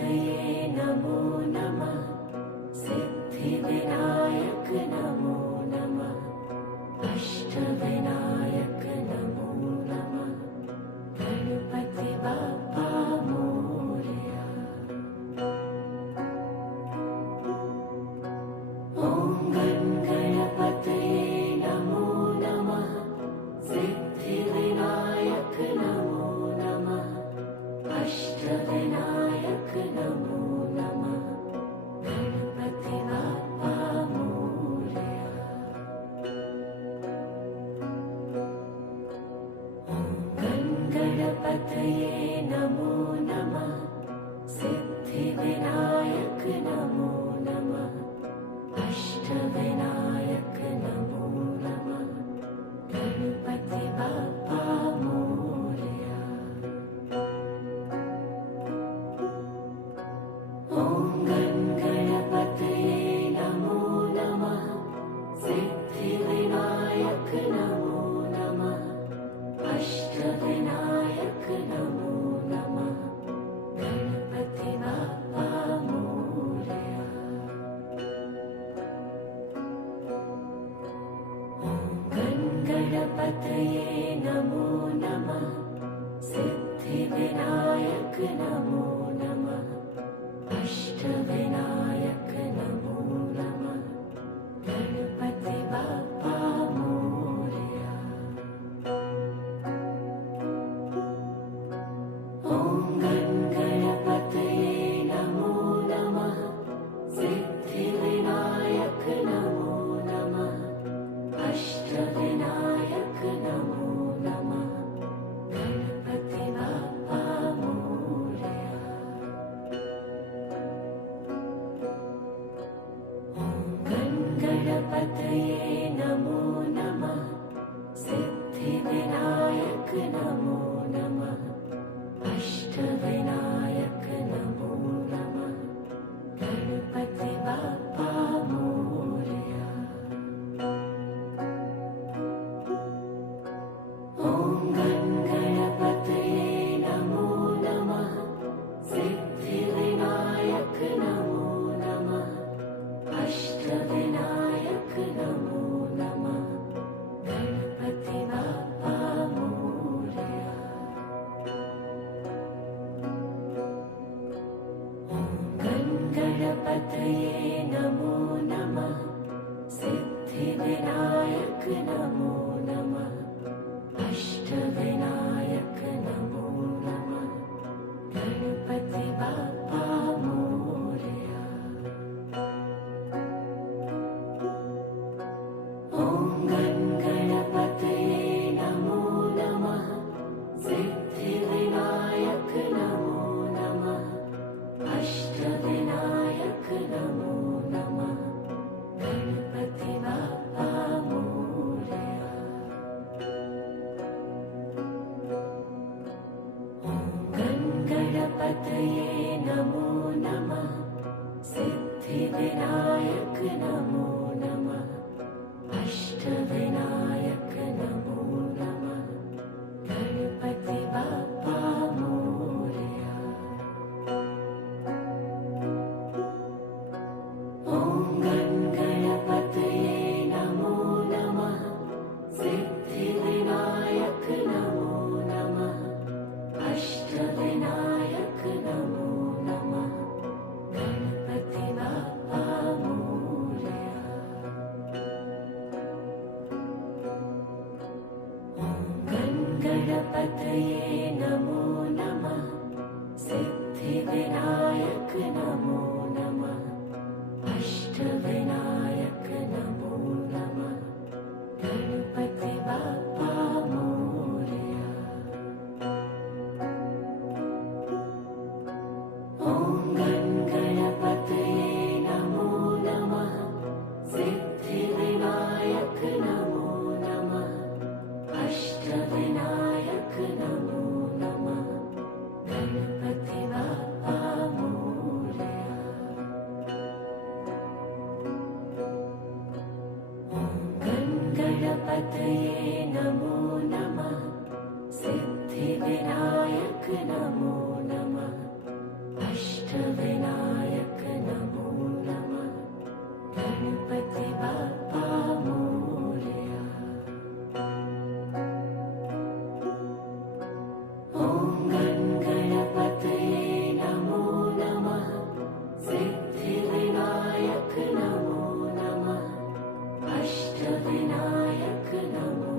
गणपतये नमो नमः। सिद्धिविनायक नमो नमः। अष्टविनायक नमो नमः। गणपति बाप्पा मोरया। ॐ गणपतये नमो नमः। सिद्धिविनायक नमो नमः। अष्टविनायक नमो नमः। गणपति बाप्पा मोरया। ॐ गणपतये नमो नमः। सिद्धिविनायक नमो नमः। अष्टविनायक नमो नमः। गणपति बाप्पा मोरया। ॐ गणपतये नमो नमः। सिद्धिविनायक नमो नमः। अष्टविनायक नमो नमः। गणपति बाप्पा मोरया। ॐ गणपतये नमो नमः। सिद्धिविनायक नमो नमः। अष्टविनायक नमो नमः। गणपति बाप्पा मोरया। ॐ गणपतये नमो नमः। सिद्धिविनायक नमो नमः। अष्टविनायक नमो नमः। गणपति बाप्पा मोरया। ॐ गणपतये नमो नमः। सिद्धिविनायक नमो नमः। अष्टविनायक नमो नमः। गणपति बाप्पा मोरया। ॐ गणपतये नमो नमः। सिद्धिविनायक नमो नमः। अष्टविनायक नमो नमः। गणपति बाप्पा मोरया। ॐ गणपतये नमो नमः। सिद्धिविनायक नमो नमः। अष्टविनायक नमो नमः। गणपति बाप्पा मोरया। ॐ गणपतये नमो नमः। सिद्धिविनायक नमो नमः। अष्टविनायक नमो नमः। गणपति बाप्पा मोरया। ॐ गणपतये नमो नमः। सिद्धिविनायक नमो नमः। अष्टविनायक नमो नमः। गणपति बाप्पा मोरया। ॐ गणपतये नमो नमः। सिद्धिविनायक नमो नमः। अष्टविनायक नमो नमः। गणपति बाप्पा मोरया। ॐ गणपतये नमो नमः। सिद्धिविनायक नमो नमः। अष्टविनायक नमो नमः। गणपति बाप्पा मोरया। ॐ गणपतये नमो नमः। सिद्धिविनायक नमो नमः। अष्टविनायक नमो नमः। गणपति बाप्पा मोरया। ॐ गणपतये नमो नमः। सिद्धिविनायक नमो नमः। अष्ट अष्टविनायक नमो नमः गणपति बाप्पा मोरया। ॐ गणपतये नमो नमः सिद्धिविनायक नमो नमः अष्टविनायक नमो